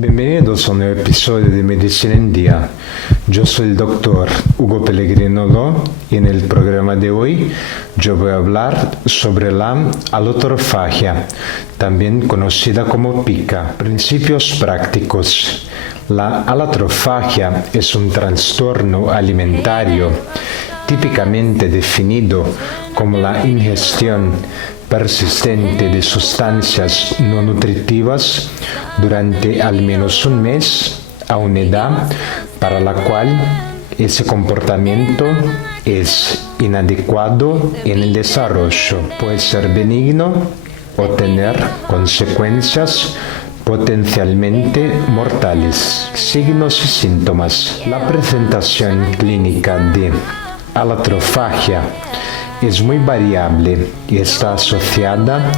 Bienvenidos a un nuevo episodio de Medicina en Día. Yo soy el doctor Hugo Pellegrinolo y en el programa de hoy yo voy a hablar sobre la alotrofagia, también conocida como pica. Principios prácticos. La alotrofagia es un trastorno alimentario típicamente definido como la ingestión persistente de sustancias no nutritivas durante al menos un mes a una edad para la cual ese comportamiento es inadecuado en el desarrollo. Puede ser benigno o tener consecuencias potencialmente mortales. Signos y síntomas. La presentación clínica de alotrofagia es muy variable y está asociada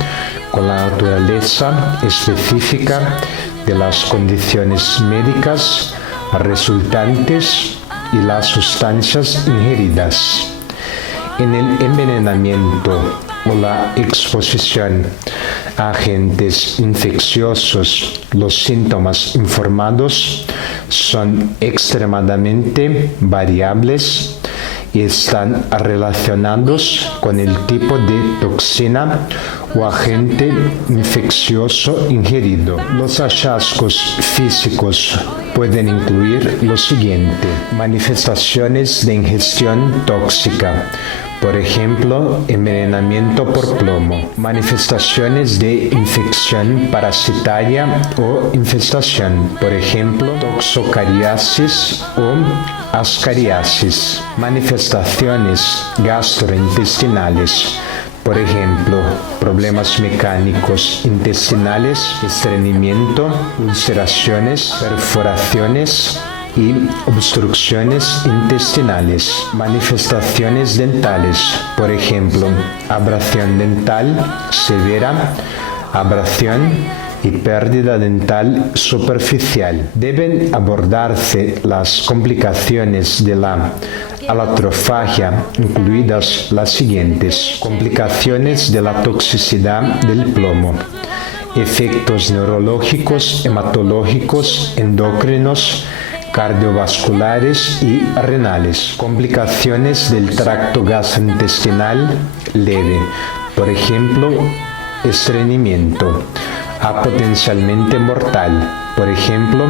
con la naturaleza específica de las condiciones médicas resultantes y las sustancias ingeridas. En el envenenamiento o la exposición a agentes infecciosos, los síntomas informados son extremadamente variables y están relacionados con el tipo de toxina o agente infeccioso ingerido. Los hallazgos físicos pueden incluir lo siguiente: manifestaciones de ingestión tóxica, por ejemplo, envenenamiento por plomo, manifestaciones de infección parasitaria o infestación, por ejemplo, toxocariasis o ascariasis, manifestaciones gastrointestinales, por ejemplo, problemas mecánicos intestinales, estreñimiento, ulceraciones, perforaciones y obstrucciones intestinales. Manifestaciones dentales, por ejemplo, abrasión dental severa, abrasión y pérdida dental superficial. Deben abordarse las complicaciones de la alotrofagia, incluidas las siguientes: complicaciones de la toxicidad del plomo, efectos neurológicos, hematológicos, endocrinos, cardiovasculares y renales, complicaciones del tracto gastrointestinal leve, por ejemplo, estreñimiento, potencialmente mortal, por ejemplo,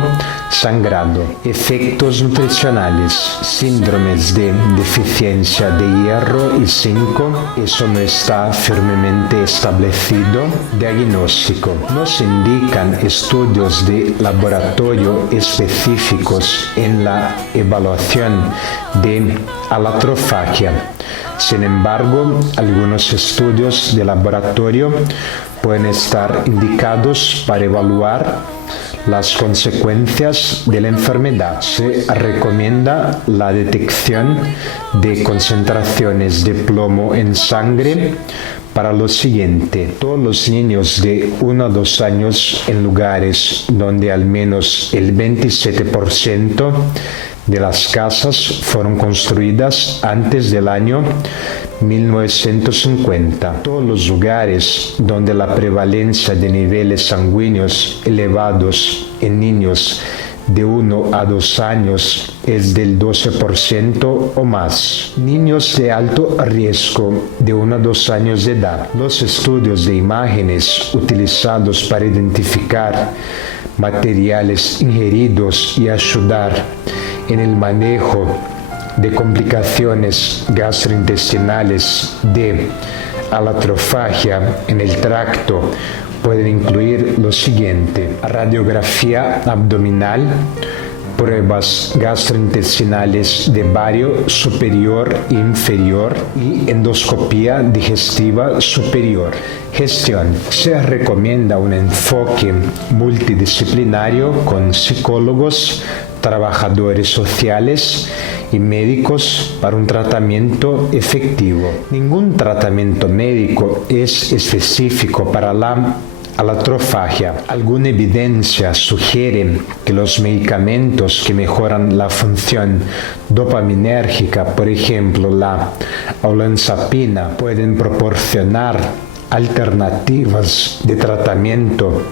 sangrado, efectos nutricionales, síndromes de deficiencia de hierro y zinc, eso no está firmemente establecido. Diagnóstico. No se indican estudios de laboratorio específicos en la evaluación de alotrofagia. Sin embargo, algunos estudios de laboratorio pueden estar indicados para evaluar las consecuencias de la enfermedad. Se recomienda la detección de concentraciones de plomo en sangre para lo siguiente: todos los niños de 1 a 2 años en lugares donde al menos el 27% de las casas fueron construidas antes del año 1950. Todos los lugares donde la prevalencia de niveles sanguíneos elevados en niños de 1 a 2 años es del 12% o más. Niños de alto riesgo de 1 a 2 años de edad. Los estudios de imágenes utilizados para identificar materiales ingeridos y ayudar en el manejo de complicaciones gastrointestinales de alotrofagia en el tracto pueden incluir lo siguiente: radiografía abdominal, pruebas gastrointestinales de bario superior e inferior y endoscopía digestiva superior. Gestión. Se recomienda un enfoque multidisciplinario con psicólogos, trabajadores sociales y médicos para un tratamiento efectivo. Ningún tratamiento médico es específico para la alotrofagia. Alguna evidencia sugiere que los medicamentos que mejoran la función dopaminérgica, por ejemplo la olanzapina, pueden proporcionar alternativas de tratamiento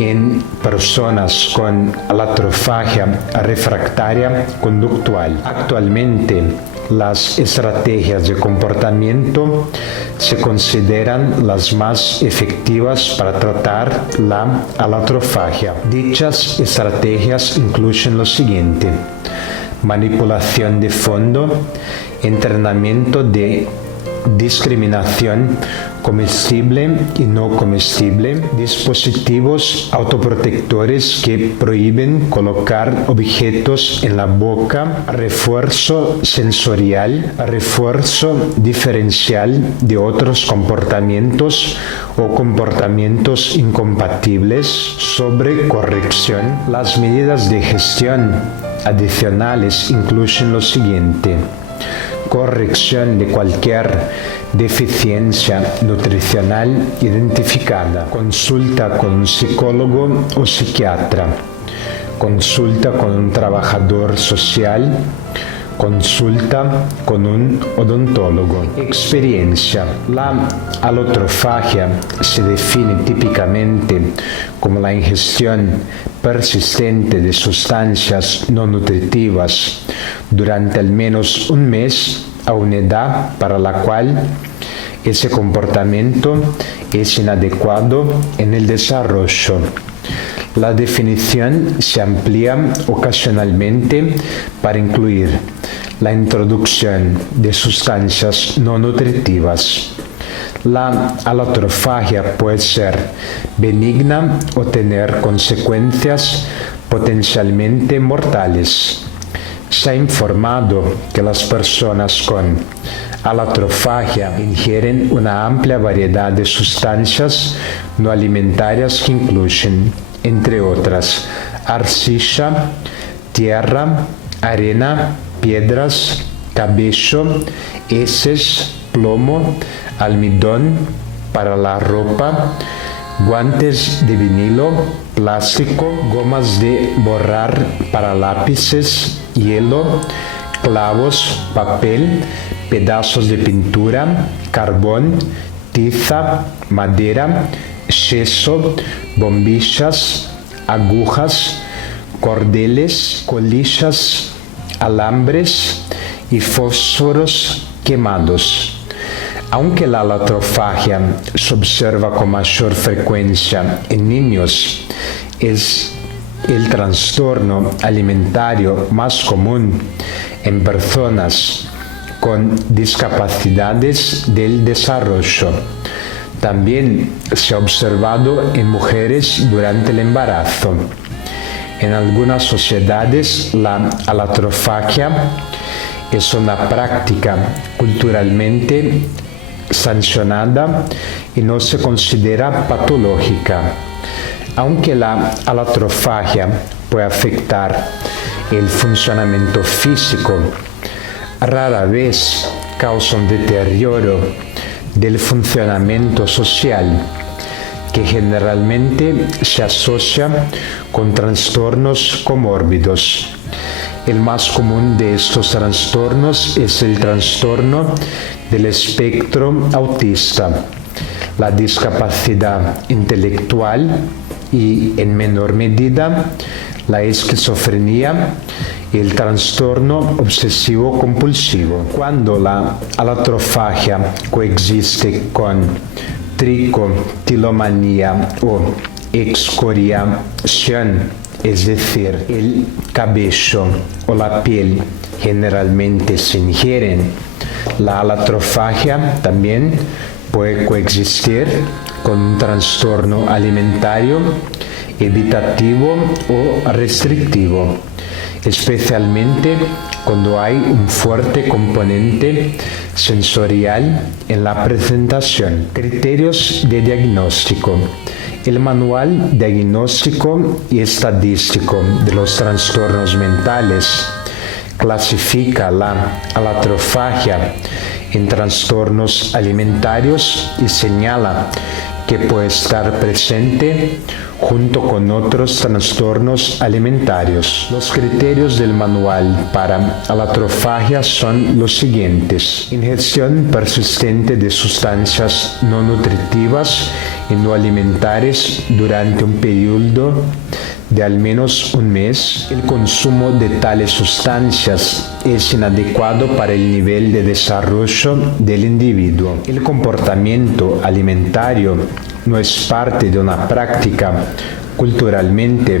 en personas con alatrofagia refractaria conductual. Actualmente, las estrategias de comportamiento se consideran las más efectivas para tratar la alatrofagia. Dichas estrategias incluyen lo siguiente: manipulación de fondo, entrenamiento de discriminación comestible y no comestible, dispositivos autoprotectores que prohíben colocar objetos en la boca, refuerzo sensorial, refuerzo diferencial de otros comportamientos o comportamientos incompatibles, sobrecorrección. Las medidas de gestión adicionales incluyen lo siguiente: corrección de cualquier deficiencia nutricional identificada, consulta con un psicólogo o psiquiatra, consulta con un trabajador social, consulta con un odontólogo. Experiencia. La alatrofagia se define típicamente como la ingestión persistente de sustancias no nutritivas durante al menos un mes a una edad para la cual ese comportamiento es inadecuado en el desarrollo. La definición se amplía ocasionalmente para incluir la introducción de sustancias no nutritivas. La alatrofagia puede ser benigna o tener consecuencias potencialmente mortales. Se ha informado que las personas con alatrofagia ingieren una amplia variedad de sustancias no alimentarias que incluyen, entre otras, arcilla, tierra, arena, piedras, cabello, heces, plomo, almidón para la ropa, guantes de vinilo, plástico, gomas de borrar para lápices, hielo, clavos, papel, pedazos de pintura, carbón, tiza, madera, yeso, bombillas, agujas, cordeles, colillas, alambres y fósforos quemados. Aunque la alatrofagia se observa con mayor frecuencia en niños, es el trastorno alimentario más común en personas con discapacidades del desarrollo. También se ha observado en mujeres durante el embarazo. En algunas sociedades, la alatrofagia es una práctica culturalmente sancionada y no se considera patológica. Aunque la alatrofagia puede afectar el funcionamiento físico, rara vez causa un deterioro del funcionamiento social, que generalmente se asocia con trastornos comórbidos. El más común de estos trastornos es el trastorno del espectro autista, la discapacidad intelectual y, en menor medida, la esquizofrenia y el trastorno obsesivo compulsivo. Cuando la alatrofagia coexiste con tricotilomanía o excoriación, es decir, el cabello o la piel generalmente se ingieren, la alatrofagia también puede coexistir con un trastorno alimentario evitativo o restrictivo, especialmente cuando hay un fuerte componente sensorial en la presentación. Criterios de diagnóstico. El Manual Diagnóstico y Estadístico de los Trastornos Mentales clasifica la alatrofagia en trastornos alimentarios y señala que puede estar presente junto con otros trastornos alimentarios. Los criterios del manual para alatrofagia son los siguientes: ingestión persistente de sustancias no nutritivas y no alimentares durante un periodo de al menos un mes. El consumo de tales sustancias es inadecuado para el nivel de desarrollo del individuo. El comportamiento alimentario no es parte de una práctica culturalmente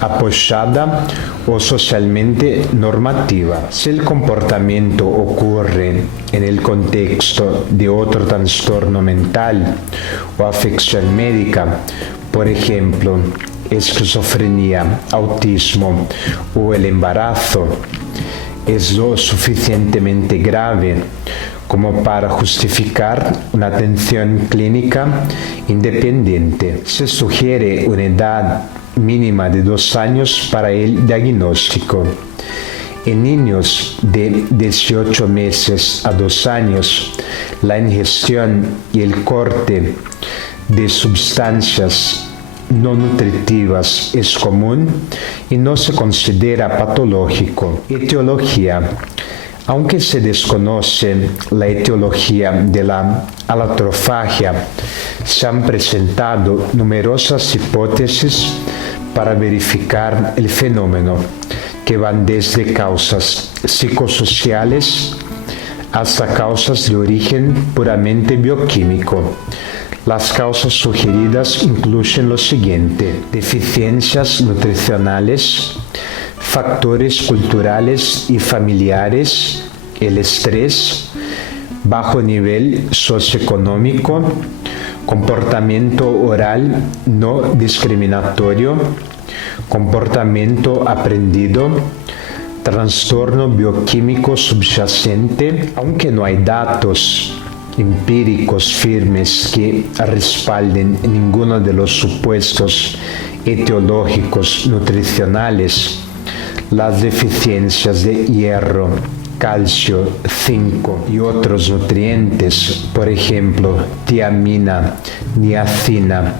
apoyada o socialmente normativa. Si el comportamiento ocurre en el contexto de otro trastorno mental o afección médica, por ejemplo, esquizofrenia, autismo o el embarazo, es lo suficientemente grave como para justificar una atención clínica independiente. Se sugiere una edad mínima de 2 años para el diagnóstico. En niños de 18 meses a 2 años, la ingestión y el corte de sustancias no nutritivas es común y no se considera patológico. Etiología. Aunque se desconoce la etiología de la alatrofagia, se han presentado numerosas hipótesis para verificar el fenómeno, que van desde causas psicosociales hasta causas de origen puramente bioquímico. Las causas sugeridas incluyen lo siguiente: deficiencias nutricionales, factores culturales y familiares, el estrés, bajo nivel socioeconómico, comportamiento oral no discriminatorio, comportamiento aprendido, trastorno bioquímico subyacente. Aunque no hay datos empíricos firmes que respalden ninguno de los supuestos etiológicos nutricionales, las deficiencias de hierro, calcio, zinc y otros nutrientes, por ejemplo, tiamina, niacina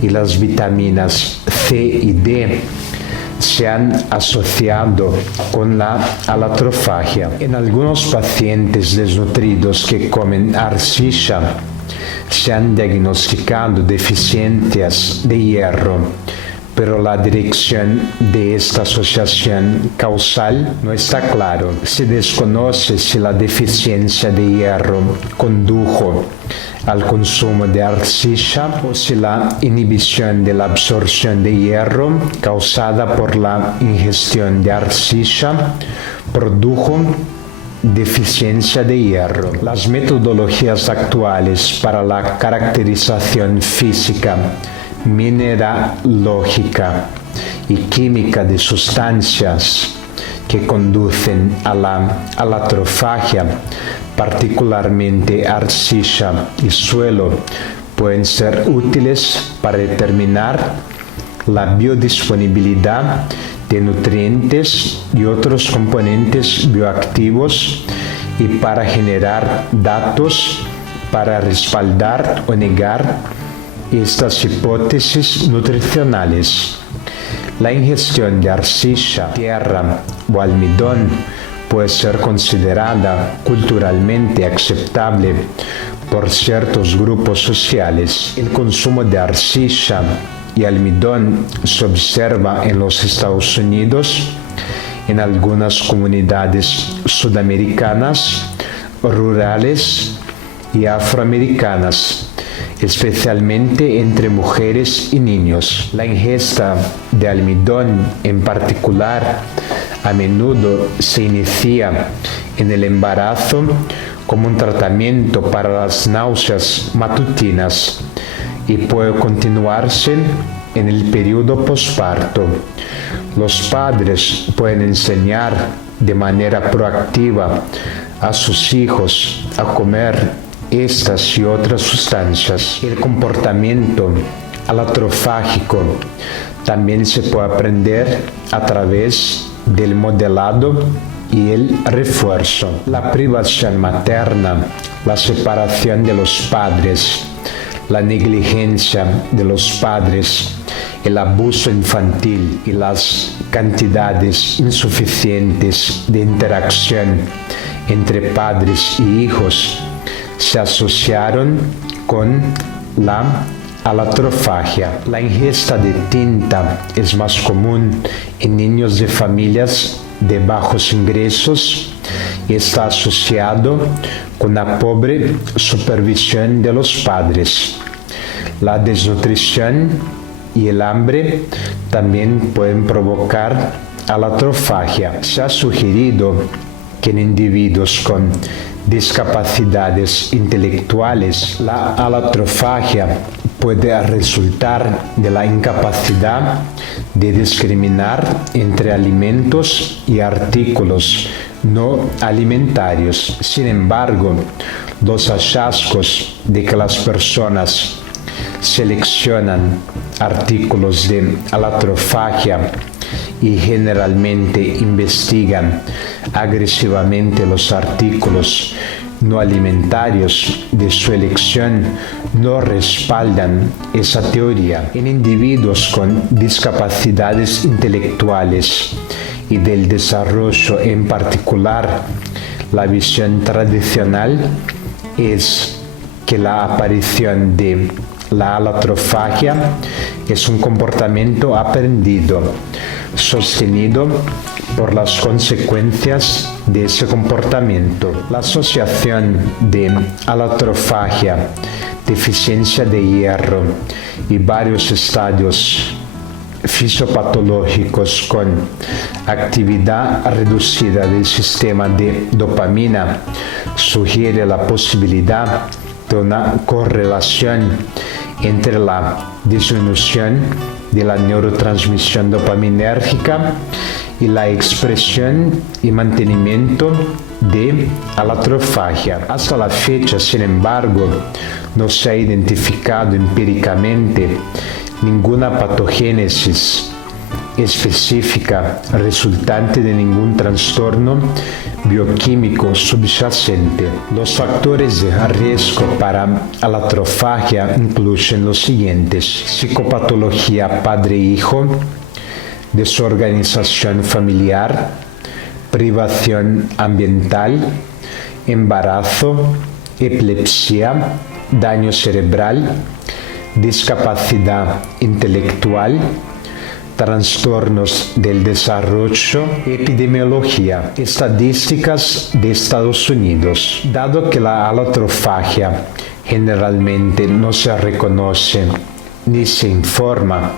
y las vitaminas C y D, se han asociado con la alatrofagia. En algunos pacientes desnutridos que comen arcilla, se han diagnosticado deficiencias de hierro, pero la dirección de esta asociación causal no está claro. Se desconoce si la deficiencia de hierro condujo al consumo de arcilla o si la inhibición de la absorción de hierro causada por la ingestión de arcilla produjo deficiencia de hierro. Las metodologías actuales para la caracterización física, mineralógica y química de sustancias que conducen a la alatrofagia, particularmente arcilla y suelo, pueden ser útiles para determinar la biodisponibilidad de nutrientes y otros componentes bioactivos y para generar datos para respaldar o negar estas hipótesis nutricionales. La ingestión de arcilla, tierra o almidón puede ser considerada culturalmente aceptable por ciertos grupos sociales. El consumo de arcilla y almidón se observa en los Estados Unidos, en algunas comunidades sudamericanas, rurales y afroamericanas, especialmente entre mujeres y niños. La ingesta de almidón en particular a menudo se inicia en el embarazo como un tratamiento para las náuseas matutinas y puede continuarse en el periodo posparto. Los padres pueden enseñar de manera proactiva a sus hijos a comer estas y otras sustancias. El comportamiento alatrofágico también se puede aprender a través del modelado y el refuerzo. La privación materna, la separación de los padres, la negligencia de los padres, el abuso infantil y las cantidades insuficientes de interacción entre padres y hijos se asociaron con la alatrofagia. La ingesta de tinta es más común en niños de familias de bajos ingresos y está asociado con la pobre supervisión de los padres. La desnutrición y el hambre también pueden provocar alatrofagia. Se ha sugerido que en individuos con discapacidades intelectuales, la alatrofagia puede resultar de la incapacidad de discriminar entre alimentos y artículos no alimentarios. Sin embargo, los hallazgos de que las personas seleccionan artículos de alatrofagia y generalmente investigan agresivamente los artículos no alimentarios de su elección no respaldan esa teoría. En individuos con discapacidades intelectuales y del desarrollo en particular, la visión tradicional es que la aparición de la alatrofagia es un comportamiento aprendido, sostenido por las consecuencias de ese comportamiento. La asociación de alatrofagia, deficiencia de hierro y varios estadios fisiopatológicos con actividad reducida del sistema de dopamina sugiere la posibilidad de una correlación entre la disminución de la neurotransmisión dopaminérgica y la expresión y mantenimiento de alatrofagia. Hasta la fecha, sin embargo, no se ha identificado empíricamente ninguna patogénesis específica resultante de ningún trastorno bioquímico subyacente. Los factores de riesgo para alatrofagia incluyen los siguientes: psicopatología padre-hijo, desorganización familiar, privación ambiental, embarazo, epilepsia, daño cerebral, discapacidad intelectual, trastornos del desarrollo, epidemiología, estadísticas de Estados Unidos. Dado que la alatrofagia generalmente no se reconoce ni se informa,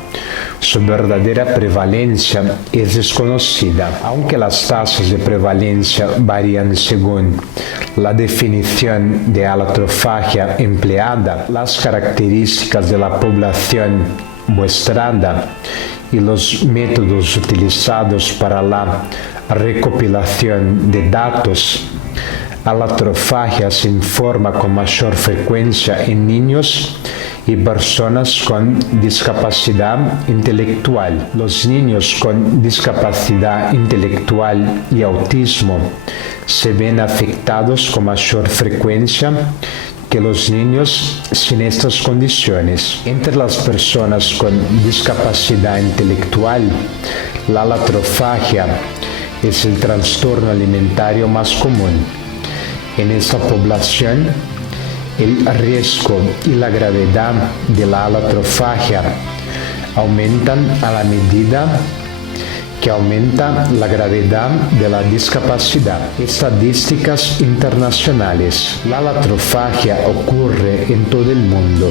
su verdadera prevalencia es desconocida. Aunque las tasas de prevalencia varían según la definición de alatrofagia empleada, las características de la población muestrada y los métodos utilizados para la recopilación de datos, alatrofagia se informa con mayor frecuencia en niños y personas con discapacidad intelectual. Los niños con discapacidad intelectual y autismo se ven afectados con mayor frecuencia que los niños sin estas condiciones. Entre las personas con discapacidad intelectual, la alatrofagia es el trastorno alimentario más común. En esta población, el riesgo y la gravedad de la alatrofagia aumentan a la medida que aumenta la gravedad de la discapacidad. Estadísticas internacionales. La alatrofagia ocurre en todo el mundo.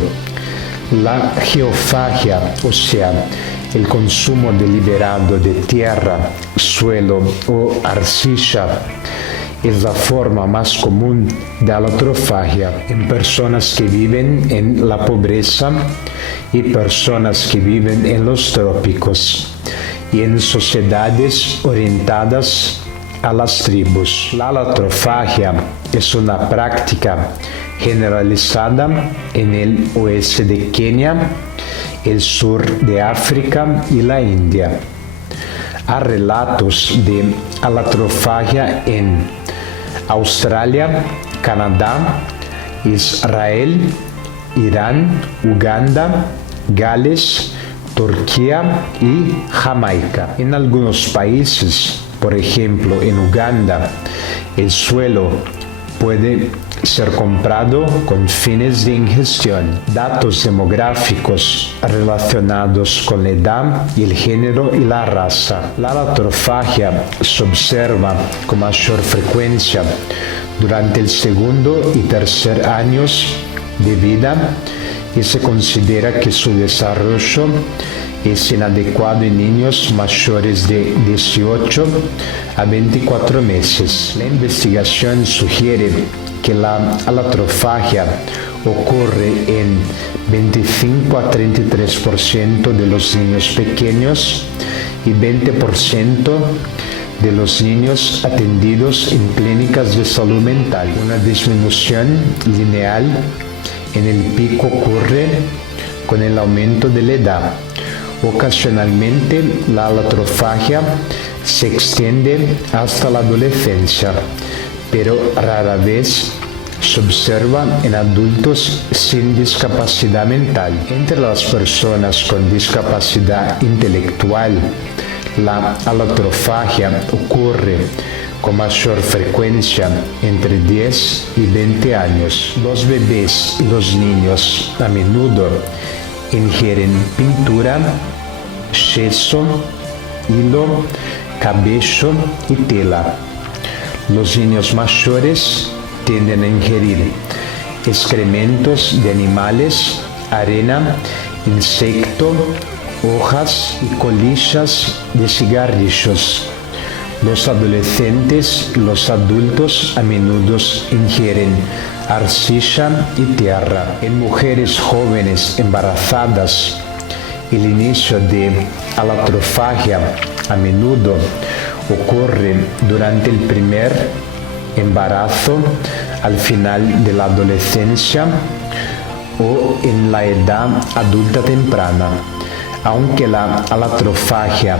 La geofagia, o sea, el consumo deliberado de tierra, suelo o arcilla, es la forma más común de alatrofagia en personas que viven en la pobreza y personas que viven en los trópicos y en sociedades orientadas a las tribus. La alatrofagia es una práctica generalizada en el oeste de Kenia, el sur de África y la India. Hay relatos de alatrofagia en Australia, Canadá, Israel, Irán, Uganda, Gales, Turquía y Jamaica. En algunos países, por ejemplo en Uganda, el suelo puede ser comprado con fines de ingestión. Datos demográficos relacionados con la edad y el género y la raza. La alatrofagia se observa con mayor frecuencia durante el segundo y tercer años de vida y se considera que su desarrollo es inadecuado en niños mayores de 18 a 24 meses. La investigación sugiere que la alatrofagia ocurre en 25 a 33% de los niños pequeños y 20% de los niños atendidos en clínicas de salud mental. Una disminución lineal en el pico ocurre con el aumento de la edad. Ocasionalmente, la alatrofagia se extiende hasta la adolescencia, pero rara vez se observa en adultos sin discapacidad mental. Entre las personas con discapacidad intelectual, la alatrofagia ocurre con mayor frecuencia entre 10 y 20 años. Los bebés y los niños a menudo ingieren pintura, yeso, hilo, cabello y tela. Los niños mayores tienden a ingerir excrementos de animales, arena, insecto, hojas y colillas de cigarrillos. Los adolescentes y los adultos a menudo ingieren arcilla y tierra. En mujeres jóvenes embarazadas, el inicio de alatrofagia a menudo ocurre durante el primer embarazo, al final de la adolescencia o en la edad adulta temprana. Aunque la alatrofagia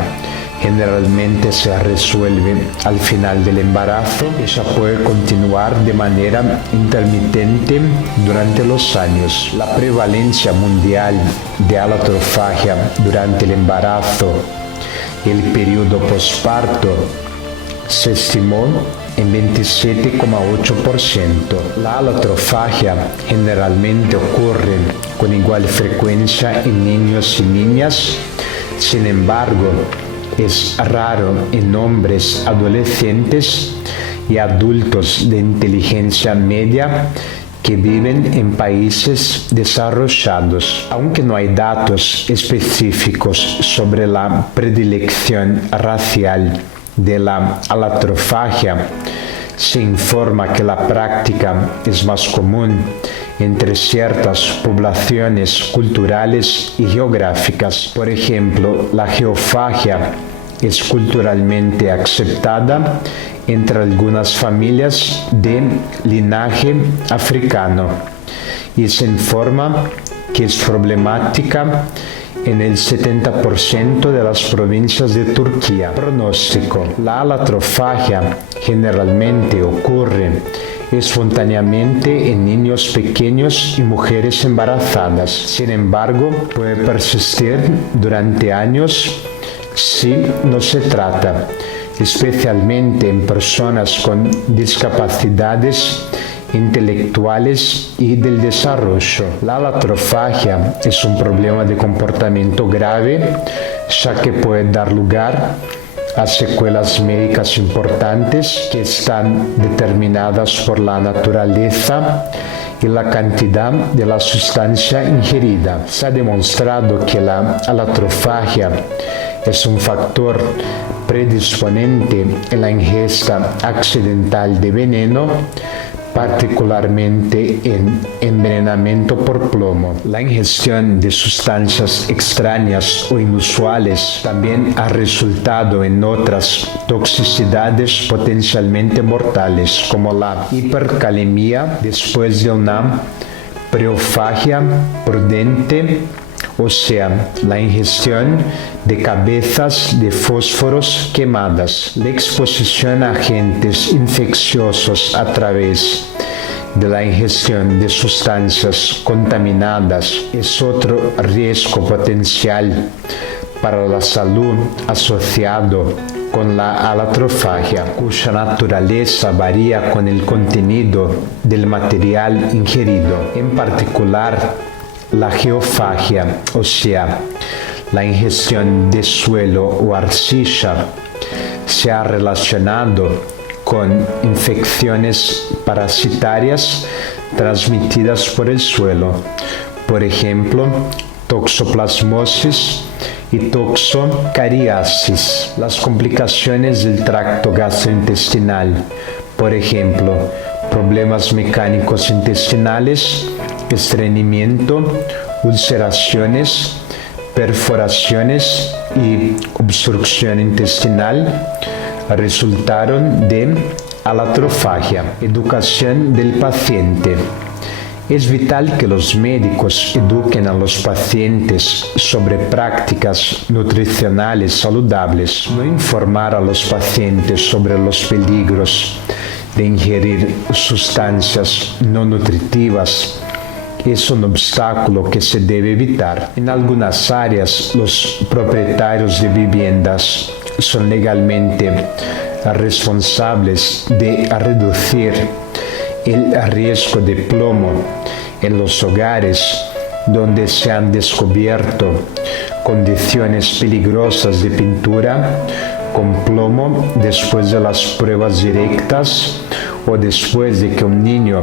generalmente se resuelve al final del embarazo, ella puede continuar de manera intermitente durante los años. La prevalencia mundial de alatrofagia durante el embarazo y el periodo posparto se estimó en 27,8%. La alatrofagia generalmente ocurre con igual frecuencia en niños y niñas, sin embargo, es raro en hombres adolescentes y adultos de inteligencia media que viven en países desarrollados. Aunque no hay datos específicos sobre la predilección racial de la alatrofagia, se informa que la práctica es más común entre ciertas poblaciones culturales y geográficas. Por ejemplo, la geofagia es culturalmente aceptada entre algunas familias de linaje africano y se informa que es problemática en el 70% de las provincias de Turquía. Pronóstico. La alatrofagia generalmente ocurre espontáneamente en niños pequeños y mujeres embarazadas. Sin embargo, puede persistir durante años si no se trata, especialmente en personas con discapacidades intelectuales y del desarrollo. La alatrofagia es un problema de comportamiento grave, ya que puede dar lugar a secuelas médicas importantes que están determinadas por la naturaleza y la cantidad de la sustancia ingerida. Se ha demostrado que la alatrofagia es un factor predisponente en la ingesta accidental de veneno, particularmente en envenenamiento por plomo. La ingestión de sustancias extrañas o inusuales también ha resultado en otras toxicidades potencialmente mortales, como la hipercalemia después de una preofagia prudente, o sea, la ingestión de cabezas de fósforos quemadas, la exposición a agentes infecciosos a través de la ingestión de sustancias contaminadas es otro riesgo potencial para la salud asociado con la alatrofagia, cuya naturaleza varía con el contenido del material ingerido. En particular, la geofagia, o sea, la ingestión de suelo o arcilla, se ha relacionado con infecciones parasitarias transmitidas por el suelo, por ejemplo, toxoplasmosis y toxocariasis. Las complicaciones del tracto gastrointestinal, por ejemplo, problemas mecánicos intestinales, estreñimiento, ulceraciones, perforaciones y obstrucción intestinal, resultaron de alatrofagia. Educación del paciente. Es vital que los médicos eduquen a los pacientes sobre prácticas nutricionales saludables, no informar a los pacientes sobre los peligros de ingerir sustancias no nutritivas. Es un obstáculo que se debe evitar. En algunas áreas, los propietarios de viviendas son legalmente responsables de reducir el riesgo de plomo en los hogares donde se han descubierto condiciones peligrosas de pintura con plomo después de las pruebas directas o después de que un niño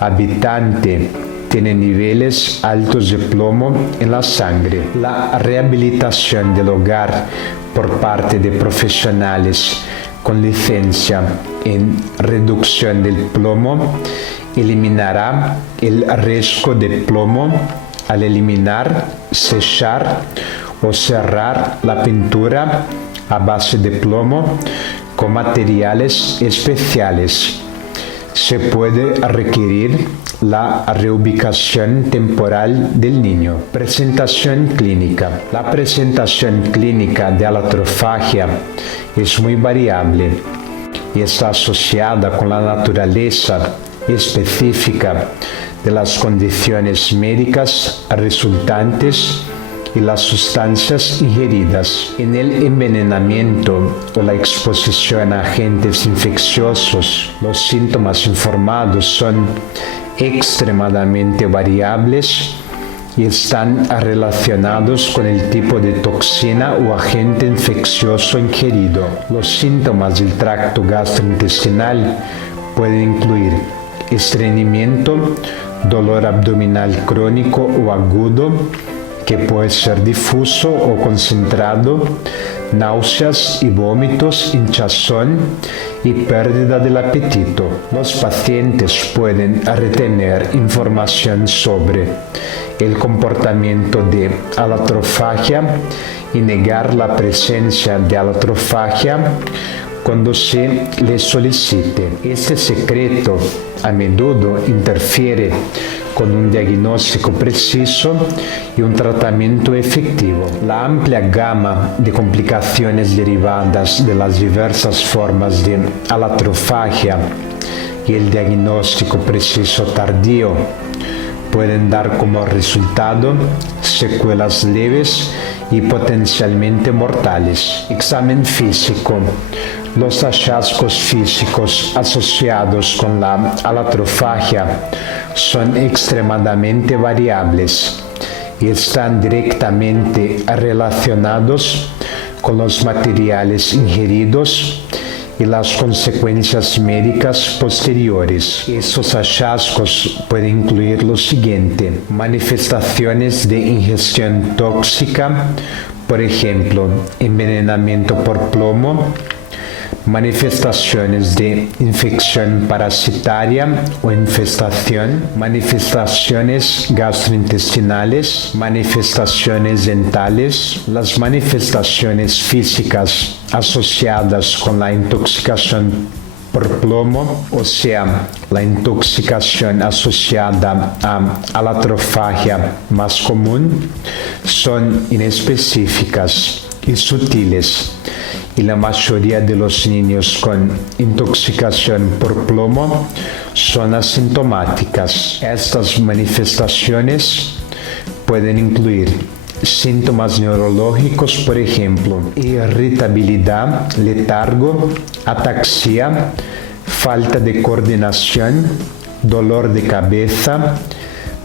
habitante tiene niveles altos de plomo en la sangre. La rehabilitación del hogar por parte de profesionales con licencia en reducción del plomo eliminará el riesgo de plomo al eliminar, sellar o cerrar la pintura a base de plomo con materiales especiales. Se puede requerir la reubicación temporal del niño. Presentación clínica. La presentación clínica de alatrofagia es muy variable y está asociada con la naturaleza específica de las condiciones médicas resultantes y las sustancias ingeridas. En el envenenamiento o la exposición a agentes infecciosos, los síntomas informados son extremadamente variables y están relacionados con el tipo de toxina o agente infeccioso ingerido. Los síntomas del tracto gastrointestinal pueden incluir estreñimiento, dolor abdominal crónico o agudo, que puede ser difuso o concentrado, náuseas y vómitos, hinchazón y pérdida del apetito. Los pacientes pueden retener información sobre el comportamiento de alatrofagia y negar la presencia de alatrofagia cuando se les solicite. Este secreto a menudo interfiere con un diagnóstico preciso y un tratamiento efectivo. La amplia gama de complicaciones derivadas de las diversas formas de alatrofagia y el diagnóstico preciso tardío pueden dar como resultado secuelas leves y potencialmente mortales. Examen físico. Los hallazgos físicos asociados con la alatrofagia son extremadamente variables y están directamente relacionados con los materiales ingeridos y las consecuencias médicas posteriores. Estos hallazgos pueden incluir lo siguiente: manifestaciones de ingestión tóxica, por ejemplo, envenenamiento por plomo, manifestaciones de infección parasitaria o infestación, manifestaciones gastrointestinales, manifestaciones dentales, las manifestaciones físicas asociadas con la intoxicación por plomo, o sea, la intoxicación asociada a alatrofagia más común, son inespecíficas y sutiles y la mayoría de los niños con intoxicación por plomo son asintomáticas. Estas manifestaciones pueden incluir síntomas neurológicos, por ejemplo, irritabilidad, letargo, ataxia, falta de coordinación, dolor de cabeza,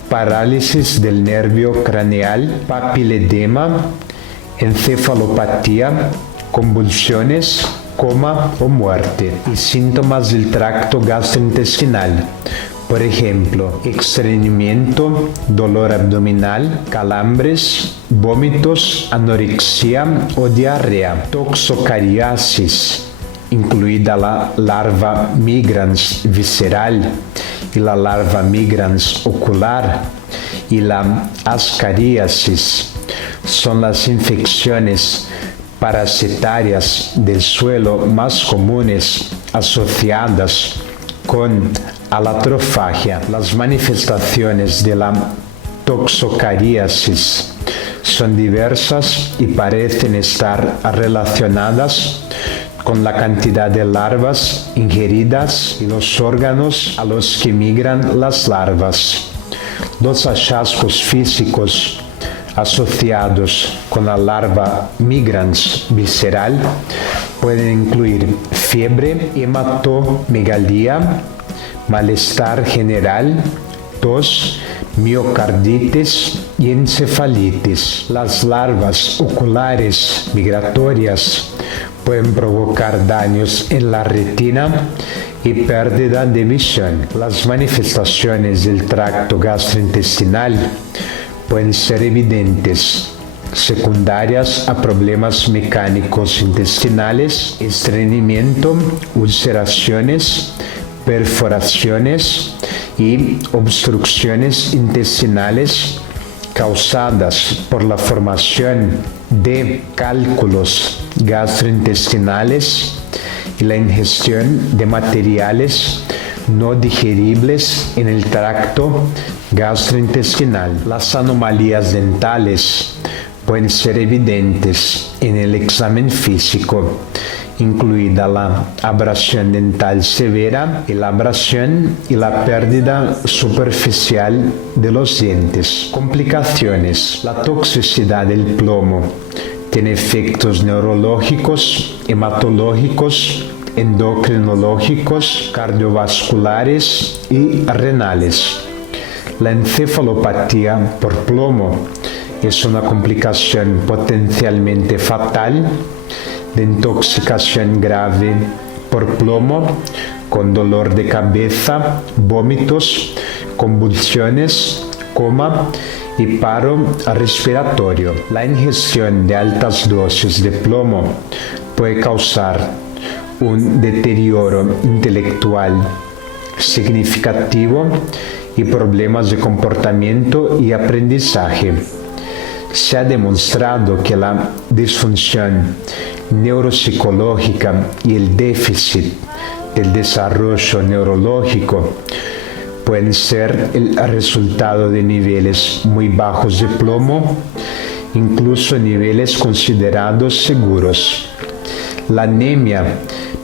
parálisis del nervio craneal, papiledema, encefalopatía, convulsiones, coma o muerte, y síntomas del tracto gastrointestinal. Por ejemplo, estreñimiento, dolor abdominal, calambres, vómitos, anorexia o diarrea, toxocariasis, incluida la larva migrans visceral y la larva migrans ocular, y la ascariasis. Son las infecciones parasitarias del suelo más comunes asociadas con alatrofagia. Las manifestaciones de la toxocariasis son diversas y parecen estar relacionadas con la cantidad de larvas ingeridas y los órganos a los que migran las larvas. Los hallazgos físicos asociados con la larva migrans visceral pueden incluir fiebre, hematomegalía, malestar general, tos, miocarditis y encefalitis. Las larvas oculares migratorias pueden provocar daños en la retina y pérdida de visión. Las manifestaciones del tracto gastrointestinal pueden ser evidentes, secundarias a problemas mecánicos intestinales, estreñimiento, ulceraciones, perforaciones y obstrucciones intestinales causadas por la formación de cálculos gastrointestinales y la ingestión de materiales no digeribles en el tracto gastrointestinal. Las anomalías dentales pueden ser evidentes en el examen físico, incluida la abrasión dental severa, y la abrasión y la pérdida superficial de los dientes. Complicaciones. La toxicidad del plomo tiene efectos neurológicos, hematológicos, endocrinológicos, cardiovasculares y renales. La encefalopatía por plomo es una complicación potencialmente fatal de intoxicación grave por plomo, con dolor de cabeza, vómitos, convulsiones, coma y paro respiratorio. La ingestión de altas dosis de plomo puede causar un deterioro intelectual significativo y problemas de comportamiento y aprendizaje. Se ha demostrado que la disfunción neuropsicológica y el déficit del desarrollo neurológico pueden ser el resultado de niveles muy bajos de plomo, incluso niveles considerados seguros. La anemia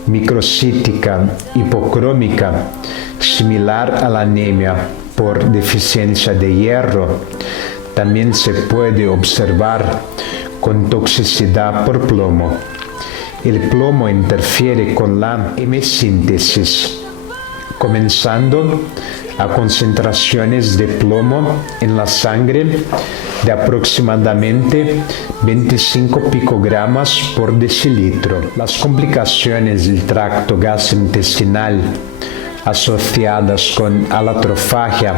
microcítica hipocrómica, similar a la anemia por deficiencia de hierro, también se puede observar con toxicidad por plomo. El plomo interfiere con la hemosíntesis, comenzando a concentraciones de plomo en la sangre de aproximadamente 25 picogramas por decilitro. Las complicaciones del tracto gastrointestinal asociadas con alatrofagia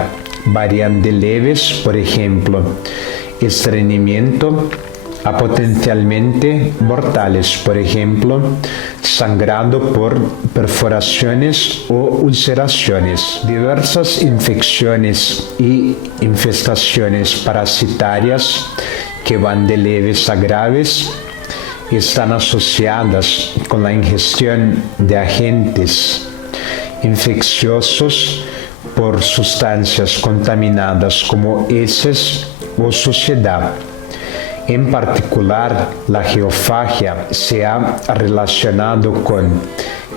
varían de leves, por ejemplo, estreñimiento, a potencialmente mortales, por ejemplo, sangrado por perforaciones o ulceraciones. Diversas infecciones y infestaciones parasitarias que van de leves a graves están asociadas con la ingestión de agentes infecciosos por sustancias contaminadas como heces o suciedad. En particular, la geofagia se ha relacionado con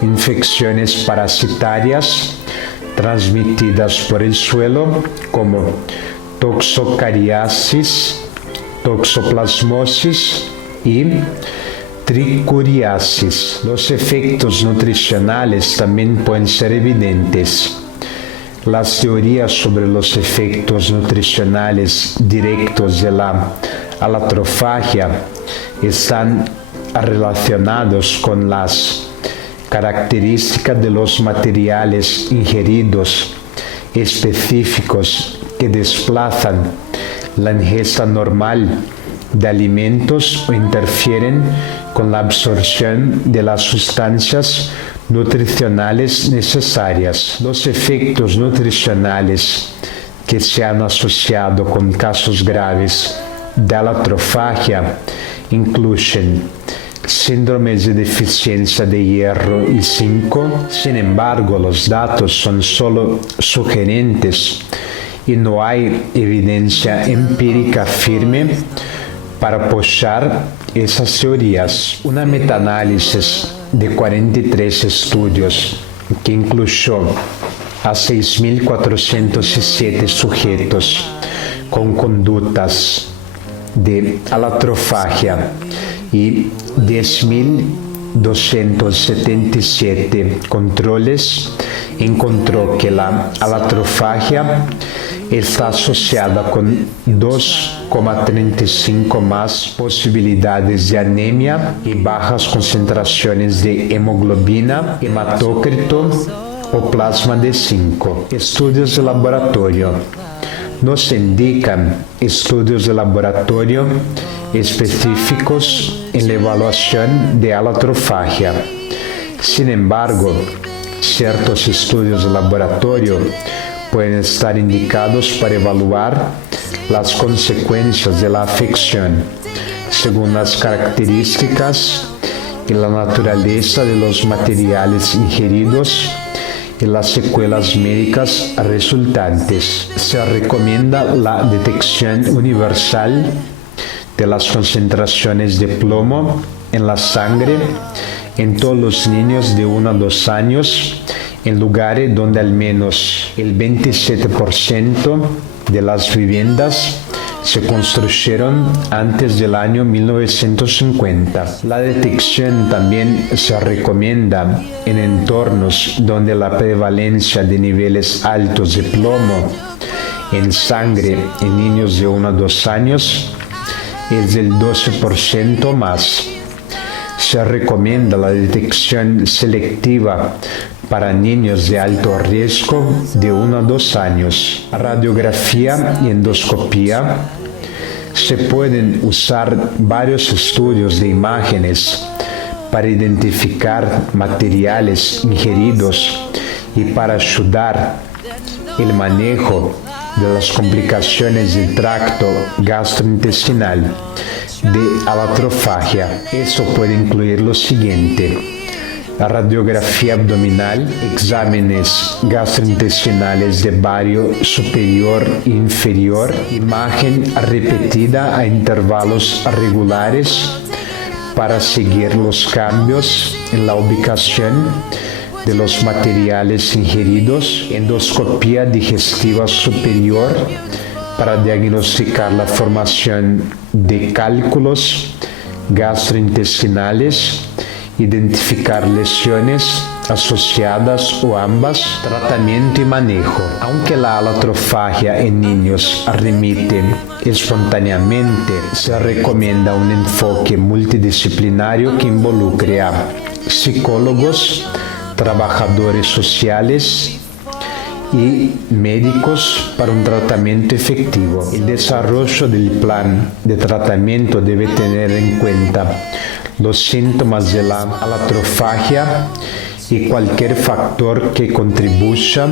infecciones parasitarias transmitidas por el suelo como toxocariasis, toxoplasmosis y tricuriasis. Los efectos nutricionales también pueden ser evidentes. Las teorías sobre los efectos nutricionales directos de la alatrofagia están relacionados con las características de los materiales ingeridos específicos que desplazan la ingesta normal de alimentos o interfieren con la absorción de las sustancias nutricionales necesarias. Los efectos nutricionales que se han asociado con casos graves de alatrofagia incluyen síndromes de deficiencia de hierro y zinc. Sin embargo, los datos son solo sugerentes y no hay evidencia empírica firme para apoyar esas teorías. Una metaanálisis de 43 estudios que incluyó a 6.407 sujetos con conductas de alatrofagia y 10.277 controles encontró que la alatrofagia está asociada con 2,35 más posibilidades de anemia y bajas concentraciones de hemoglobina, hematócrito o plasma de zinc. Estudios de laboratorio. Nos indican estudios de laboratorio específicos en la evaluación de alatrofagia. Sin embargo, ciertos estudios de laboratorio pueden estar indicados para evaluar las consecuencias de la afección, según las características y la naturaleza de los materiales ingeridos y las secuelas médicas resultantes. Se recomienda la detección universal de las concentraciones de plomo en la sangre en todos los niños de 1 a 2 años en lugares donde al menos el 27% de las viviendas se construyeron antes del año 1950. La detección también se recomienda en entornos donde la prevalencia de niveles altos de plomo en sangre en niños de 1 a 2 años es del 12% más. Se recomienda la detección selectiva para niños de alto riesgo de 1 a 2 años. Radiografía y endoscopía. Se pueden usar varios estudios de imágenes para identificar materiales ingeridos y para ayudar el manejo de las complicaciones del tracto gastrointestinal de alatrofagia. Eso puede incluir lo siguiente: la radiografía abdominal, exámenes gastrointestinales de bario superior e inferior, imagen repetida a intervalos regulares para seguir los cambios en la ubicación de los materiales ingeridos, endoscopía digestiva superior para diagnosticar la formación de cálculos gastrointestinales, identificar lesiones asociadas o ambas, tratamiento y manejo. Aunque la alatrofagia en niños remite espontáneamente, se recomienda un enfoque multidisciplinario que involucre a psicólogos, trabajadores sociales y médicos para un tratamiento efectivo. El desarrollo del plan de tratamiento debe tener en cuenta los síntomas de la alatrofagia y cualquier factor que contribuya,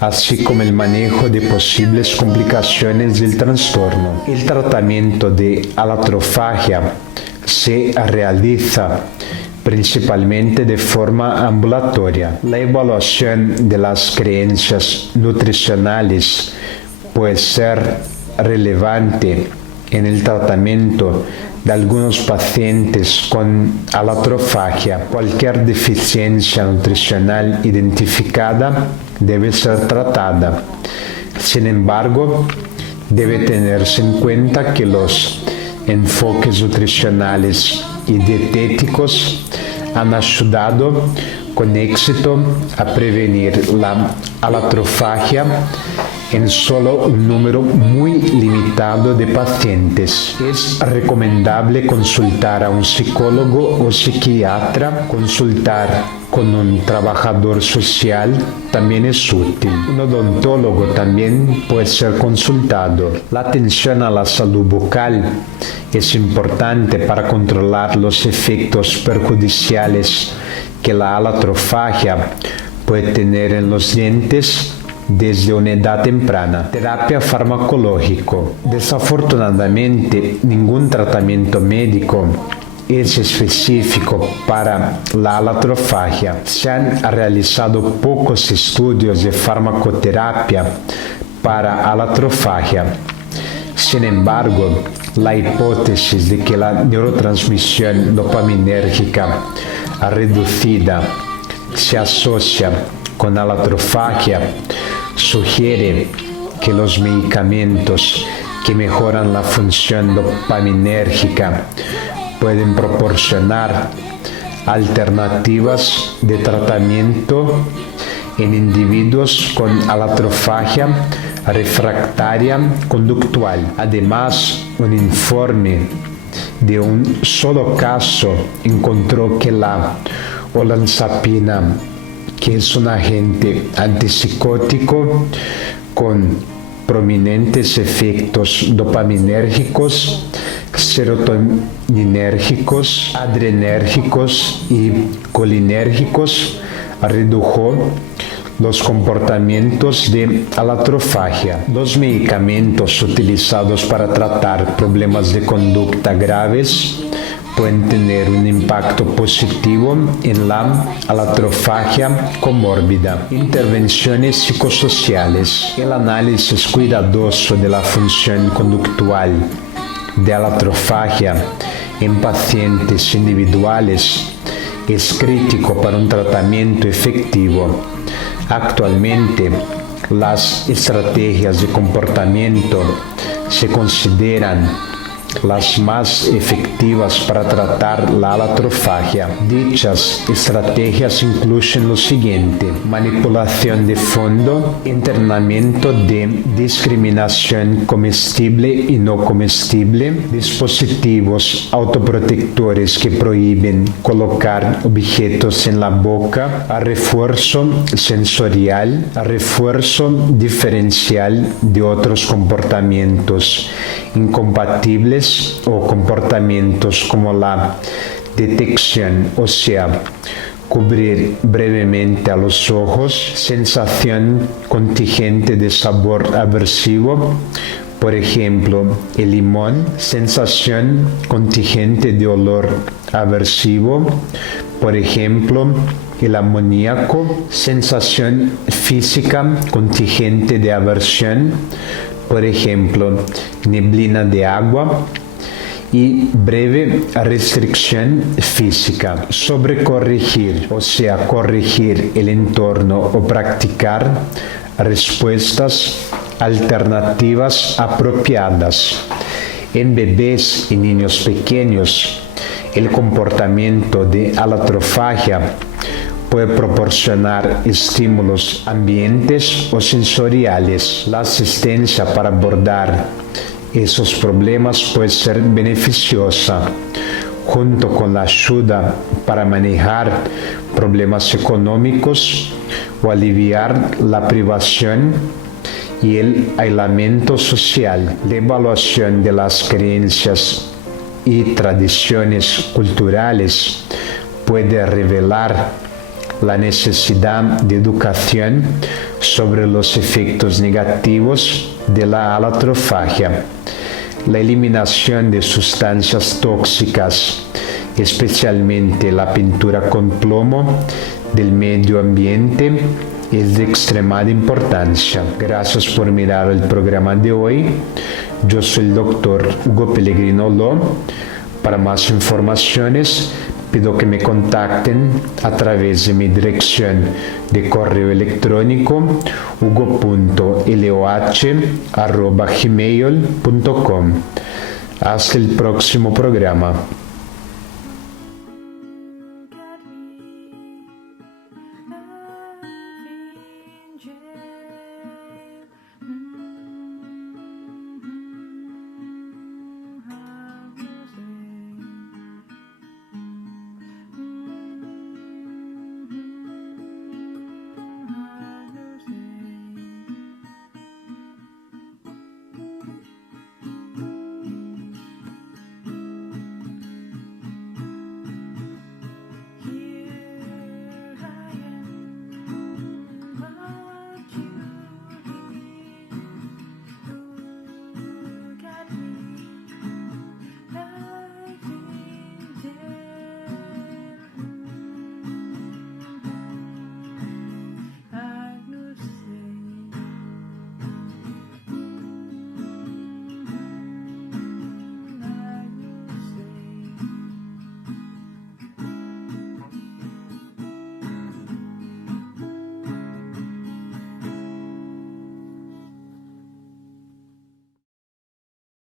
así como el manejo de posibles complicaciones del trastorno. El tratamiento de alatrofagia se realiza principalmente de forma ambulatoria. La evaluación de las creencias nutricionales puede ser relevante en el tratamiento de algunos pacientes con alatrofagia. Cualquier deficiencia nutricional identificada debe ser tratada. Sin embargo, debe tenerse en cuenta que los enfoques nutricionales y dietéticos han ayudado con éxito a prevenir la alatrofagia en solo un número muy limitado de pacientes. Es recomendable consultar a un psicólogo o psiquiatra. Consultar con un trabajador social también es útil. Un odontólogo también puede ser consultado. La atención a la salud bucal es importante para controlar los efectos perjudiciales que la alatrofagia puede tener en los dientes desde una edad temprana. Terapia farmacológica. Desafortunadamente, ningún tratamiento médico es específico para la alatrofagia. Se han realizado pocos estudios de farmacoterapia para alatrofagia. Sin embargo, la hipótesis de que la neurotransmisión dopaminérgica reducida se asocia con alatrofagia sugiere que los medicamentos que mejoran la función dopaminérgica pueden proporcionar alternativas de tratamiento en individuos con alatrofagia refractaria conductual. Además, un informe de un solo caso encontró que la olanzapina, que es un agente antipsicótico con prominentes efectos dopaminérgicos, serotoninérgicos, adrenérgicos y colinérgicos, redujo los comportamientos de alatrofagia. Los medicamentos utilizados para tratar problemas de conducta graves pueden tener un impacto positivo en la alatrofagia comórbida. Intervenciones psicosociales. El análisis cuidadoso de la función conductual de alatrofagia en pacientes individuales es crítico para un tratamiento efectivo. Actualmente, las estrategias de comportamiento se consideran las más efectivas para tratar la alatrofagia. Dichas estrategias incluyen lo siguiente: manipulación de fondo, entrenamiento de discriminación comestible y no comestible, dispositivos autoprotectores que prohíben colocar objetos en la boca, refuerzo sensorial, refuerzo diferencial de otros comportamientos incompatibles o comportamientos como la detección, o sea, cubrir brevemente a los ojos, sensación contingente de sabor aversivo, por ejemplo, el limón, sensación contingente de olor aversivo, por ejemplo, el amoníaco, sensación física contingente de aversión, por ejemplo, neblina de agua, y breve restricción física. Sobrecorregir, o sea, corregir el entorno o practicar respuestas alternativas apropiadas. En bebés y niños pequeños, el comportamiento de alatrofagia puede proporcionar estímulos ambientes o sensoriales. La asistencia para abordar esos problemas puede ser beneficiosa, junto con la ayuda para manejar problemas económicos o aliviar la privación y el aislamiento social. La evaluación de las creencias y tradiciones culturales puede revelar la necesidad de educación sobre los efectos negativos de la alatrofagia. La eliminación de sustancias tóxicas, especialmente la pintura con plomo, del medio ambiente es de extremada importancia. Gracias por mirar el programa de hoy. Yo soy el doctor Hugo Pellegrino Lo. Para más informaciones, pido que me contacten a través de mi dirección de correo electrónico hugo.loh@gmail.com. Hasta el próximo programa.